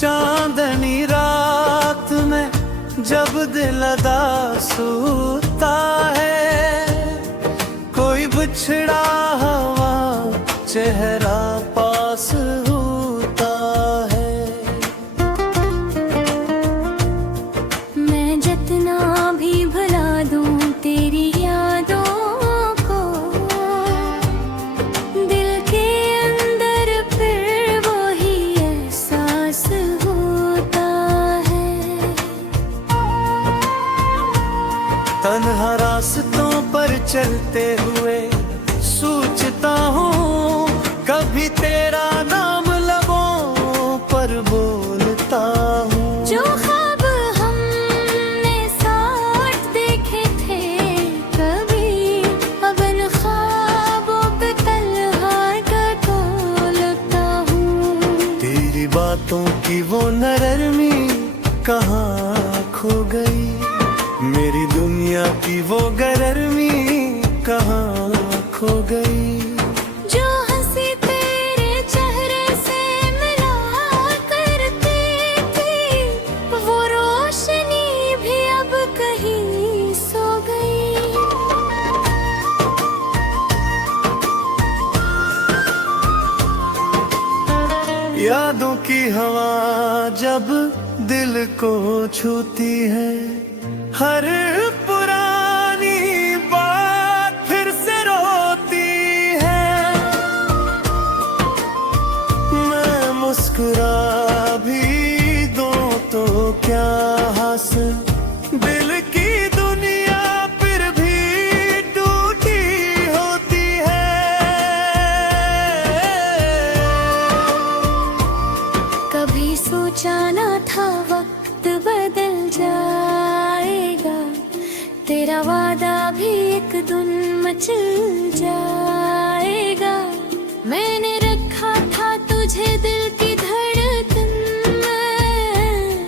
चांदनी रात में जब दिल उदास होता है, कोई बिछड़ा हुआ चेहरा पास होता है। मैं जितना भी भुला दूं तेरी यादों को, दिल के अंदर फिर वही एहसास होता है। तन्हा रास्तों पर चलते हुए सोचता हूँ, कभी तेरा नाम लबों पर बोलता हूँ। जो ख्वाब हमने साथ देखे थे कभी, अब इन ख्वाबों पे तन्हा का तोलता हूँ। तेरी बातों की वो नरमी कहाँ खो गई, मेरी दुनिया की वो गरमी कहाँ खो गई। जो हंसी तेरे चेहरे से मिला करती थी, वो रोशनी भी अब कहीं सो गई। यादों की हवा जब दिल को छूती है, हर पुरानी बात फिर से रोती है। मैं मुस्कुरा भी दूं तो क्या हासिल, दिल की दुनिया फिर भी टूटी होती है। कभी सोचा ना था वक्त बदल जाएगा, तेरा वादा भी एक दिन मचल जाएगा। मैंने रखा था तुझे दिल की धड़कन में,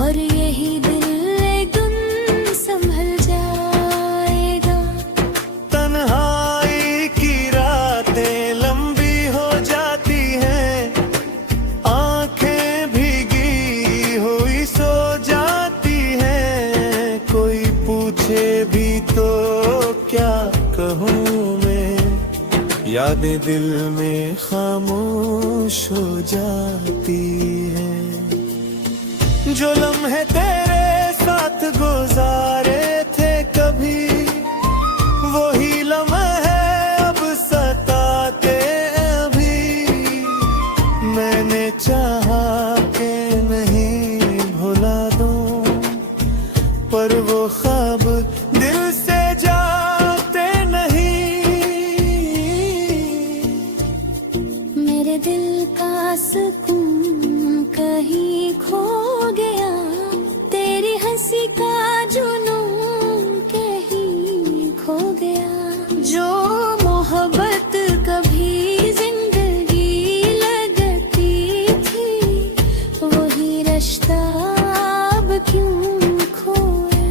और यही दिल एक दिन संभल जाएगा। तन्हाई की रातें लंबी हो जाती हैं, आंखें भीगी हुई सो जाती हैं। कोई पूछे भी तो क्या कहूँ मैं, यादें दिल में खामोश हो जाती हैं। जो लम्हे तेरे साथ गुजारे थे कभी, वही लम्हे अब सताते अभी। मैंने चाहा के नहीं भुला दूं, पर वो ख्वाब दिल से जाते नहीं। मेरे दिल का सुकून कहीं खो गया, तेरी हंसी का जुनून कहीं खो गया। जो मोहब्बत कभी जिंदगी लगती थी, वही रिश्ता अब क्यों खोया।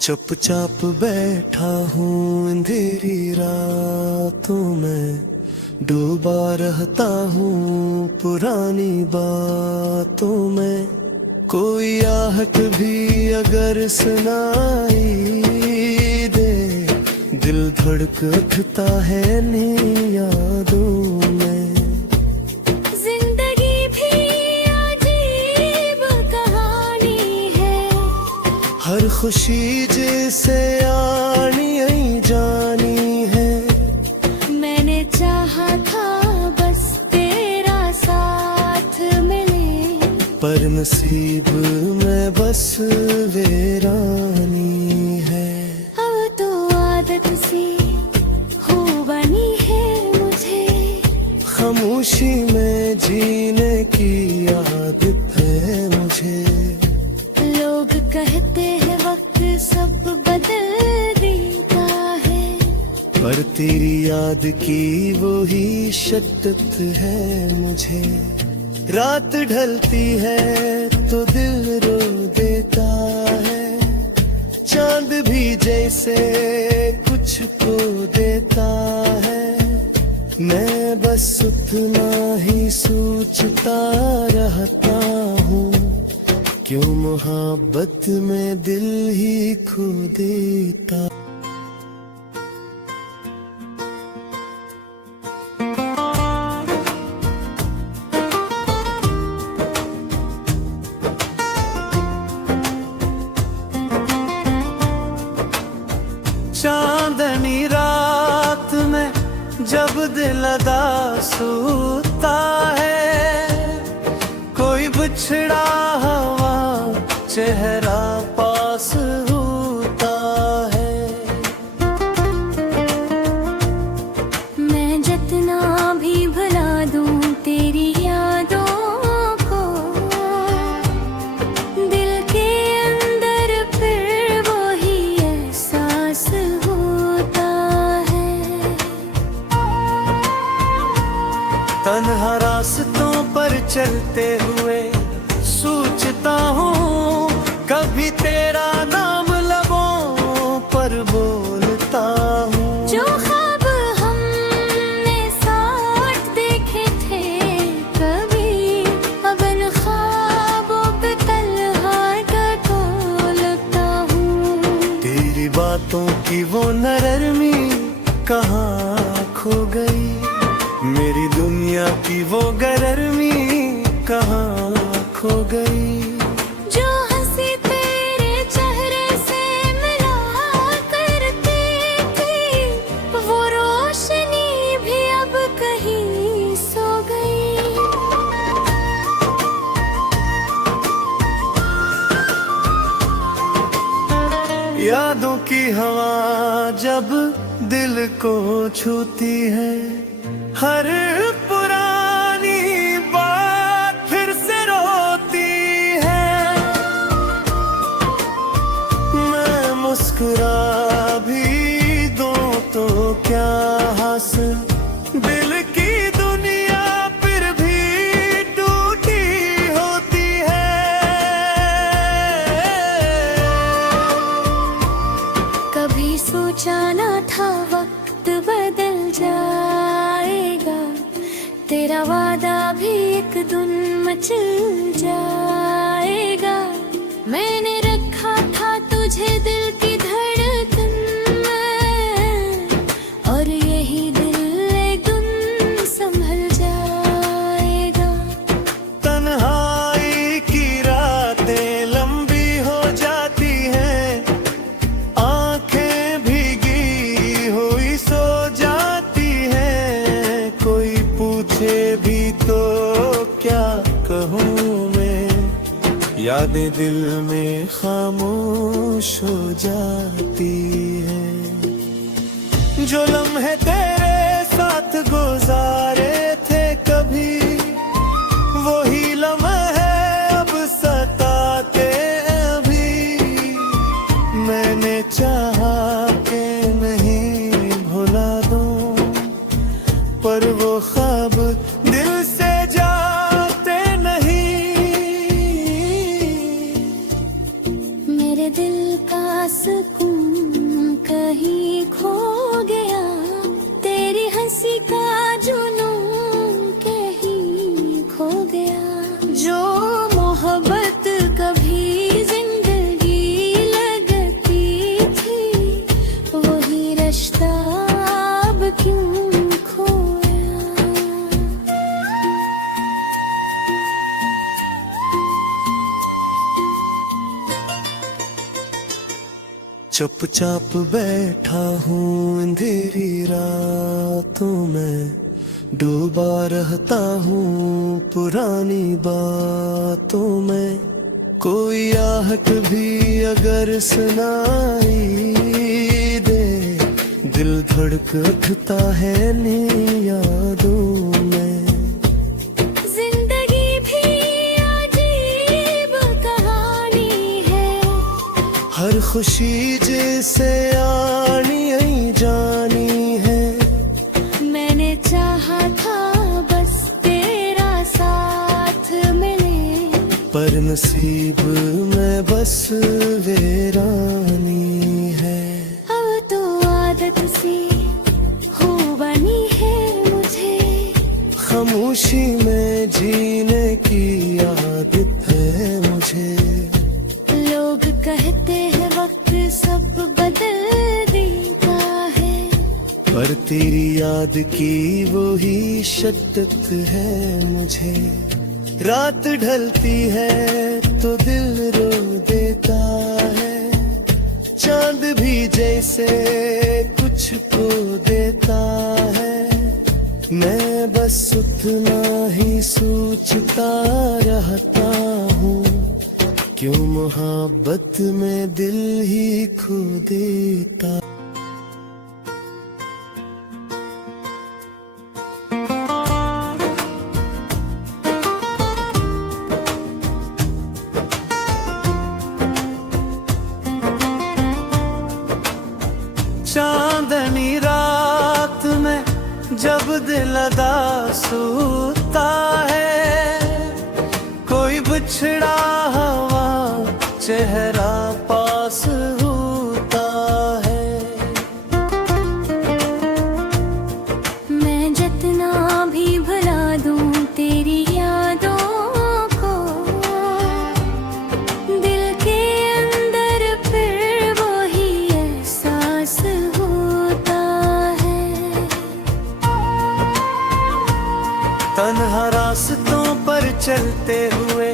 चुपचाप बैठा हूँ अंधेरी रातों में, डूबा रहता हूँ पुरानी बातों में। कोई आहट भी अगर सुनाई दे, दिल धड़क उठता है नी यादों में। जिंदगी भी अजीब कहानी है, हर खुशी जैसे आनी आई जानी है। मैंने चाहा था बस तेरा साथ मिले, पर नसीब में बस वीरानी है। अब तो आदत सी हो बनी है मुझे, खामोशी में जीने की आदत है मुझे। लोग कहते हैं वक्त सब बदल देता है, पर तेरी याद की वो ही शिद्दत है मुझे। रात ढलती है तो दिल रो देता है, चांद भी जैसे कुछ को देता है, मैं बस उतना ही सोचता रहता हूँ, क्यों मोहब्बत में दिल ही खो देता। चांदनी रात में जब दिल उदास होता है, कोई बिछड़ा हुआ चेहरा पास होता है। मैं जितना भी भुला दूं तेरी यादों को, दिल के अंदर फिर वही एहसास होता है। तन्हा रास्तों पर चलते हुए सोचता हूँ, कभी तेरा नाम लबों पर बोलता हूँ। जो ख्वाब हमने साथ देखे थे कभी, अब इन ख्वाबों पे तन्हा टटोलता हूँ। तेरी बातों की वो नरमी कहाँ खो गई, मेरी दुनिया की वो गरमी कहाँ खो गई। जो हंसी तेरे चेहरे से मिला करती थी, वो रोशनी भी अब कहीं सो गई। यादों की हवा जब दिल को छूती है, हर पुरानी बात फिर से रोती है। मैं मुस्कुरा भी दूं तो क्या हासिल, दिल की दुनिया फिर भी टूटी होती है। कभी सोचा न था वक्त बदल जाएगा, तेरा वादा भी एक दिन मचल जाएगा। मैंने रखा था तुझे दिल की धड़कन में, और यही दिल एक दिन संभल जाएगा। तन्हाई की रातें लंबी हो जाती हैं, आंखें भीगी हुई सो जाती हैं। कोई पूछे भी तो क्या कहूँ मैं, यादें दिल में खामोश हो जाती हैं। जो लम्हे तेरे साथ गुजारे थे कभी, वही लम्हे अब सताते अभी। मैंने चाहा के नहीं भुला दूं, पर वो ख्वाब दिल से जाते नहीं। मेरे दिल का सुकून कहीं खो गया, तेरी हंसी का जुनून कहीं खो गया। जो मोहब्बत कभी जिंदगी लगती थी, वही रिश्ता अब क्यों खोया। चुपचाप बैठा हूँ अंधेरी रातों में, डूबा रहता हूँ पुरानी बातों में। कोई आहट भी अगर सुनाई दे, दिल धड़क उठता है नी यादों में। जिंदगी भी अजीब कहानी है, हर खुशी जैसे आनी आई जानी है। मैंने चाहा था बस तेरा साथ मिले, पर नसीब में बस वीरानी पर तेरी याद की वो ही शिद्दत है मुझे। रात ढलती है तो दिल रो देता है, चांद भी जैसे कुछ खो देता है। मैं बस उतना ही सोचता रहता हूँ, क्यों मोहब्बत में दिल ही खो देता। चांदनी रात में जब दिल उदास होता है, कोई बिछड़ा हुआ चेहरा पास होता है। मैं जितना भी भुला दूं तेरी यादों को, दिल के अंदर फिर वही एहसास होता है। तन्हा रास्तों पर चलते हुए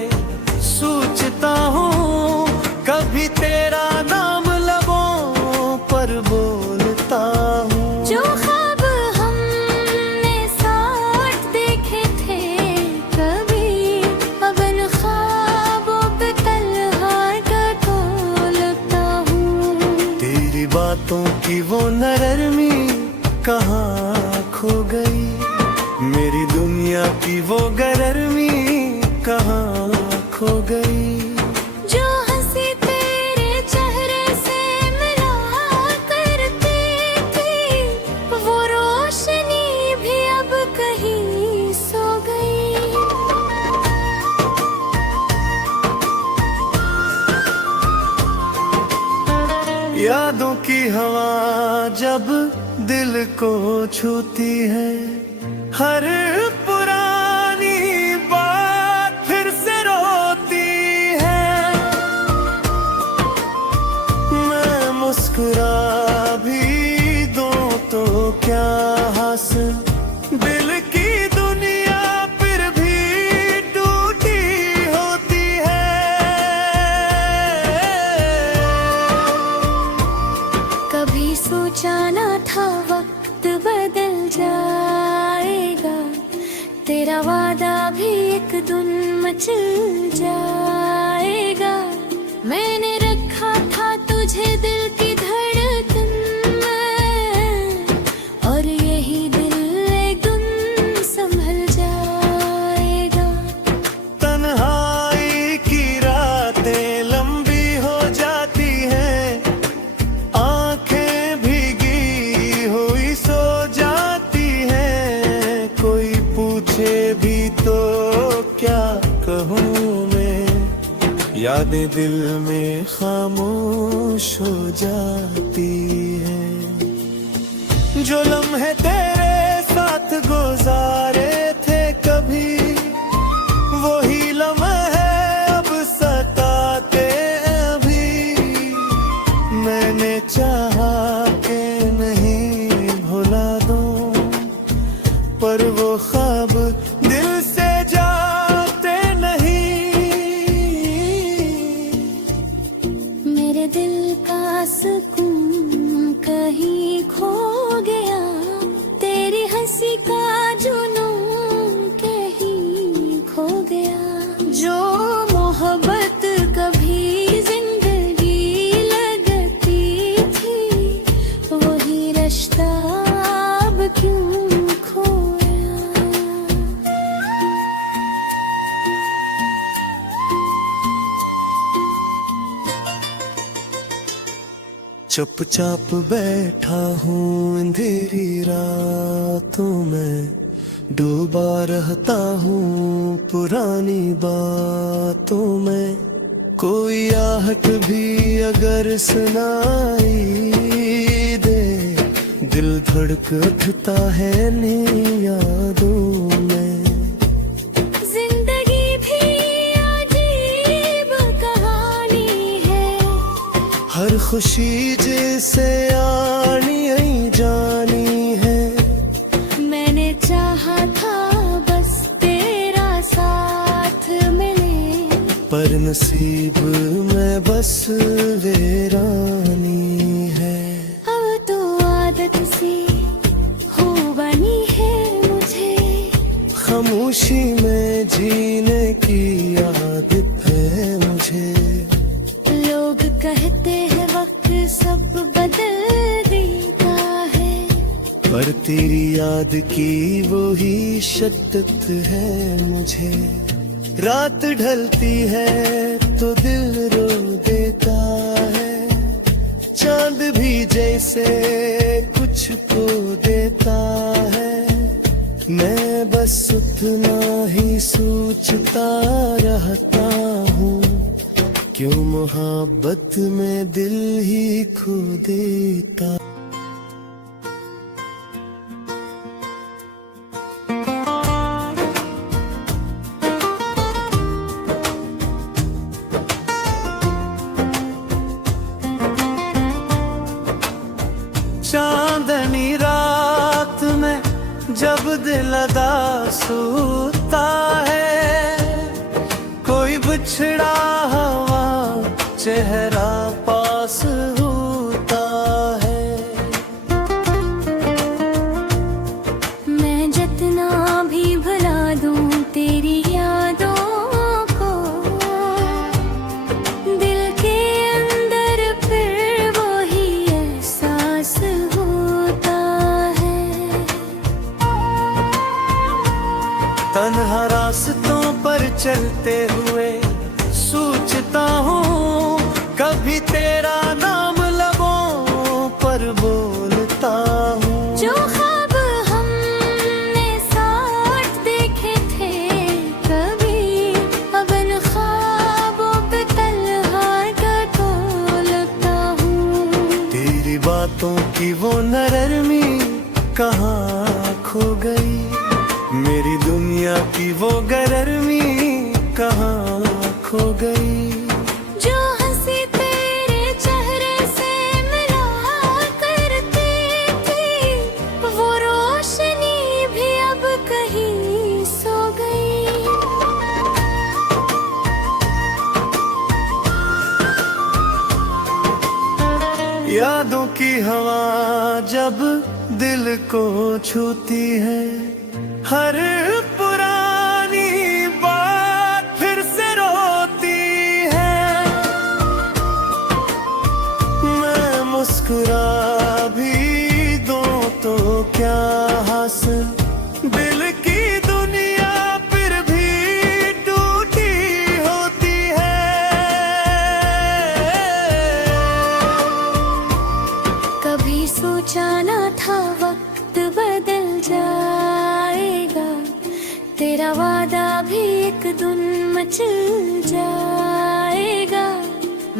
सोचता हूँ, कभी तेरा नाम लबों पर बोलता हूँ। जो ख्वाब हमने साथ देखे थे कभी, अब इन ख्वाबों पे तन्हा का तोलता हूँ। तेरी बातों की वो नरमी कहाँ खो गई, मेरी दुनिया की वो गरमी कहाँ खो गई। जो हंसी तेरे चेहरे से मिला करती थी, वो रोशनी भी अब कहीं सो गई। यादों की हवा जब दिल को छूती है, हर पुरानी बात फिर से रोती है। मैं मुस्कुरा भी दूं तो क्या हासिल, दिल की दुनिया फिर भी टूटी होती है। कभी सोचा ना था वक्त बदल जाएगा, तेरा वादा भी एक दिन मचल जाएगा। मैंने रखा था तुझे दिल की धड़कन में, और यही दिल एक दिन संभल जाएगा। तन्हाई की रातें लंबी हो जाती हैं, आंखें भीगी हुई सो जाती हैं। कोई पूछे भी तो क्या कहूँ मैं, यादें दिल में खामोश हो जाती हैं। जो लम्हे तेरे साथ गुजारे थे कभी, वही लम्हे अब सताते अभी। मैंने चाहा के नहीं भुला दूं, पर वो ख्वाब दिल से जाते नहीं। मेरे दिल का सुकून कहीं खो गया, तेरी हंसी का जुनून कहीं खो गया। जो मोहब्बत कभी जिंदगी लगती थी, वही रिश्ता अब क्यों खोया। चुपचाप बैठा हूँ अंधेरी रातों में, डूबा रहता हूँ पुरानी बातों में। कोई आहट भी अगर सुनाई दे, दिल धड़क उठता है नई यादों में। जिंदगी भी अजीब कहानी है, हर खुशी जैसे आनी आई जानी है। हर नसीब में बस वीरानी है। अब तो आदत सी हो बनी है मुझे, खामोशी में जीने की आदत है मुझे। लोग कहते हैं वक्त सब बदल देता है, पर तेरी याद की वो ही शिद्दत है मुझे। रात ढलती है तो दिल रो देता है, चांद भी जैसे कुछ खो देता है। मैं बस उतना ही सोचता रहता हूँ, क्यों मोहब्बत में दिल ही खो देता। चांदनी रात में जब दिल उदास होता है, कोई बिछड़ा हुआ चेहरा पास होता है। मैं जितना भी भुला दूं तेरी यादों को, दिल के अंदर फिर वही एहसास होता है। तन्हा रास्तों पर चलते हुए सोचता हूँ, कभी तेरा नाम लबों पर बोलता हूँ। जो ख्वाब हमने साथ देखे थे कभी, अब इन ख्वाबों पे तन्हा का लगता हूँ। तेरी बातों की वो नरमी कहाँ खो गई, मेरी दुनिया की वो गरमी कहाँ खो गई। जो हंसी तेरे चेहरे से मिला करती थी, वो रोशनी भी अब कहीं सो गई। यादों की हवा जब दिल को छूती है, हर पुरानी बात फिर से रोती है। मैं मुस्कुरा भी दूं तो क्या हासिल, दिल की दुनिया फिर भी टूटी होती है। कभी सोचा न था वक्त बदल जाएगा, तेरा वादा भी एक दिन मचल जाएगा।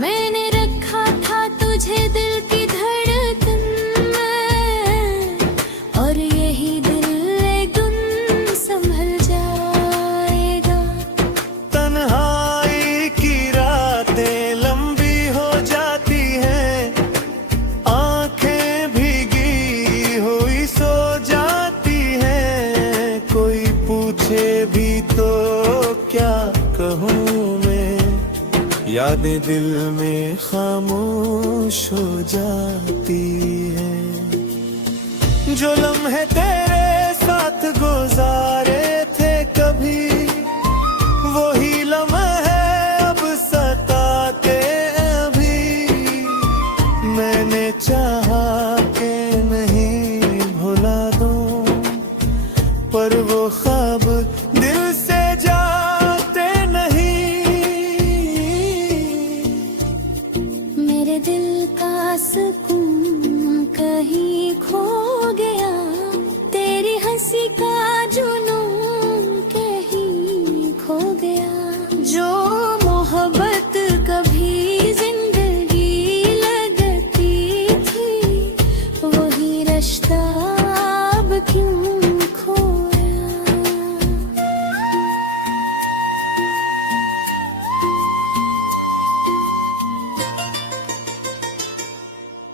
मैंने रखा था तुझे दिल की धड़कन में, और यही दिल एक दिन संभल जाएगा। तन्हाई की रातें लंबी हो जाती हैं, आंखें भीगी हुई सो जाती हैं। कोई पूछे भी तो क्या कहूँ मैं, यादें दिल में खामोश हो जाती हैं। जो लम्हे तेरे साथ गुजारे थे कभी, वही लम्हे अब सताते अभी। मैंने चाहा के नहीं भुला दूं, पर वो ख्वाब दिल से जाते नहीं। मेरे दिल का सुकून कहीं खो गया, तेरी हंसी का जुनून कहीं खो गया। जो मोहब्बत कभी जिंदगी लगती थी, वही रिश्ता अब क्यों खोया।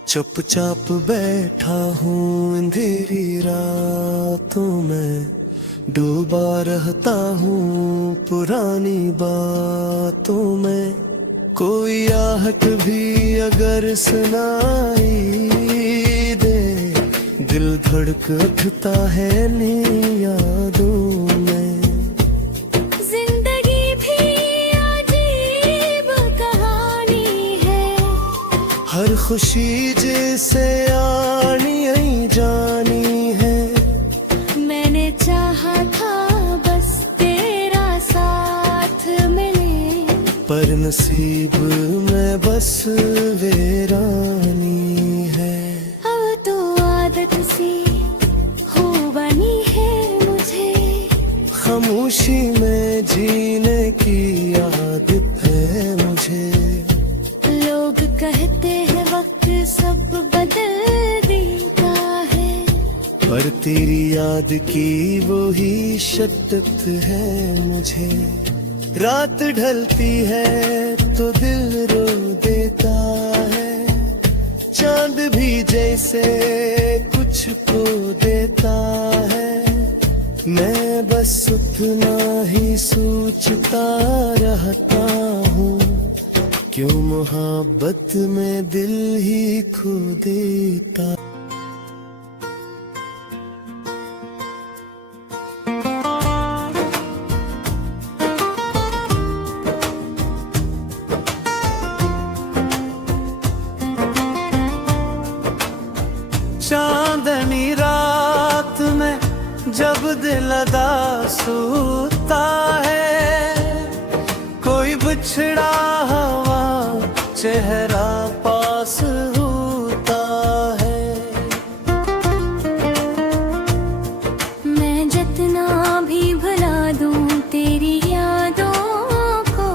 चुपचाप बैठा हूँ अंधेरी रातों में, डूबा रहता हूँ पुरानी बातों में। कोई आहट भी अगर सुनाई दे, दिल धड़क उठता है नी यादों में। जिंदगी भी अजीब कहानी है, हर खुशी जैसे आनी आई जानी है। मैंने चाहा था बस तेरा साथ मिले, पर नसीब में बस वीरानी है। अब तो आदत सी हो बनी है मुझे, खामोशी में जीने की आदत है मुझे। लोग कहते हैं वक्त सब बदल देता है, पर तेरी याद की वो ही शिद्दत है मुझे। रात ढलती है तो दिल रो देता है, चांद भी जैसे कुछ खो देता है। मैं बस उतना ही सोचता रहता हूँ, क्यों मोहब्बत में दिल ही खो देता। चांदनी रात में जब दिल उदास होता है, कोई बिछड़ा हुआ चेहरा पास होता है। मैं जितना भी भुला दूं तेरी यादों को,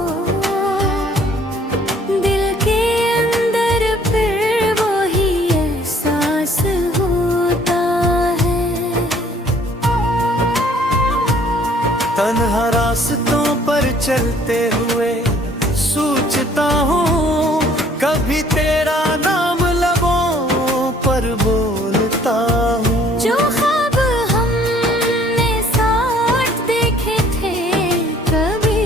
दिल के अंदर फिर वही एहसास होता है। तन्हा रास्तों पर चलते हुए सोचता हूँ, कभी तेरा नाम लबों पर बोलता हूँ। जो ख्वाब हमने साथ देखे थे कभी,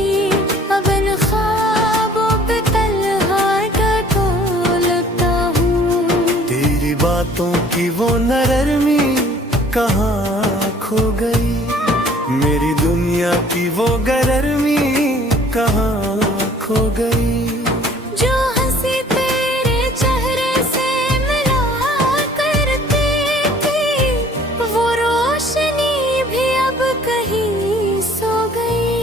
अब इन ख्वाबों पे तन्हा टटोलता हूँ। तेरी बातों की वो नरमी कहाँ खो गई, मेरी दुनिया की वो गरमी कहाँ खो गई। जो हंसी तेरे चेहरे से मिला करती थी, वो रोशनी भी अब कहीं सो गई।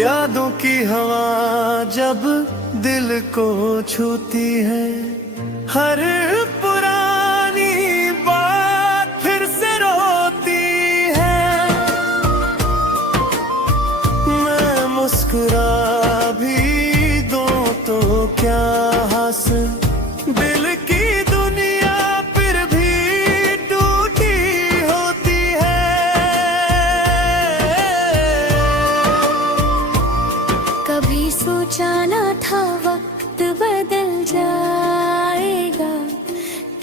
यादों की हवा जब दिल को छूती है, हर पुरानी बात फिर से रोती है। मैं मुस्कुरा भी दूं तो क्या हासिल, दिल की दुनिया फिर भी टूटी होती है। कभी सोचा ना था वक्त बदल जाएगा,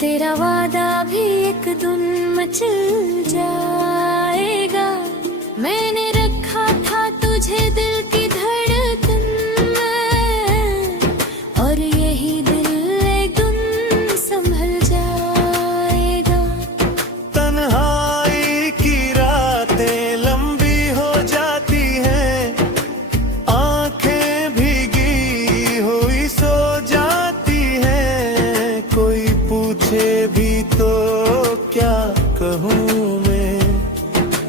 तेरा वादा भी एक दिन मचल जाएगा। मैंने रखा था तुझे दिल की धड़कन में, और यही दिल एक दिन संभल जाएगा। तन्हाई की रातें लंबी हो जाती हैं, आंखें भीगी हुई सो जाती हैं। कोई पूछे भी तो क्या कहूँ मैं,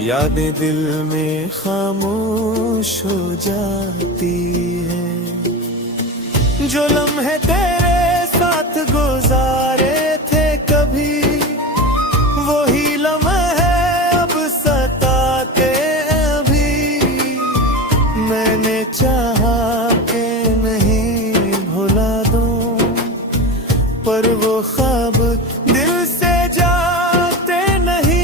यादें दिल में खामोश हो जाती हैं। जो लम्हे तेरे साथ गुजारे थे कभी, वही लम्हे अब सताते अभी। मैंने चाहा के नहीं भुला दूं, पर वो ख्वाब दिल से जाते नहीं।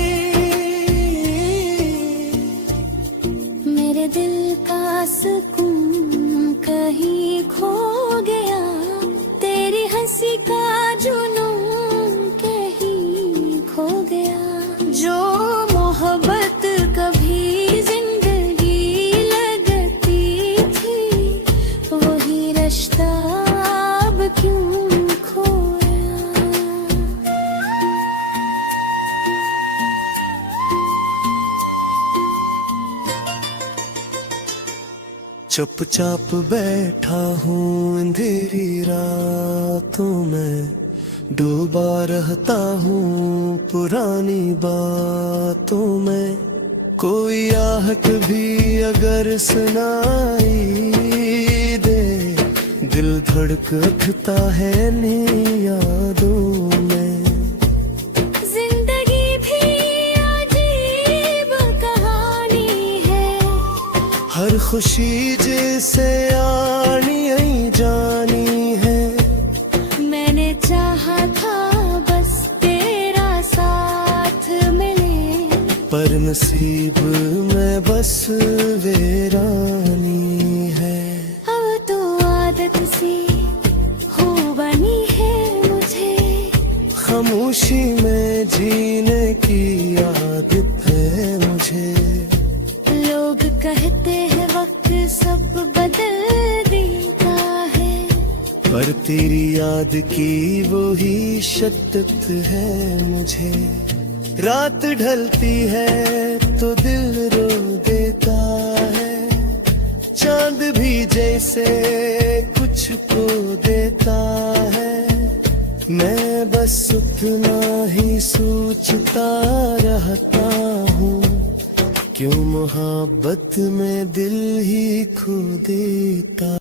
मेरे दिल का सुकून कहीं खो गया चुपचाप बैठा हूँ अंधेरी रातों में, डूबा रहता हूँ पुरानी बातों में। कोई आहट भी अगर सुनाई दे, दिल धड़क उठता है नी यादों में। जिंदगी भी अजीब कहानी है, हर खुशी जैसे आनी आई जानी है। मैंने चाहा था बस तेरा साथ मिले, पर नसीब में बस वीरानी है। अब तो आदत सी हो बनी है मुझे, खामोशी में जीने की आदत है मुझे। लोग कहते हैं वक्त सब बदल देता है, पर तेरी याद की वो ही शिद्दत है मुझे। रात ढलती है तो दिल रो देता है, चांद भी जैसे कुछ को देता है। मैं बस उतना ही सोचता रहता हूँ, क्यों मोहब्बत में दिल ही खो देता।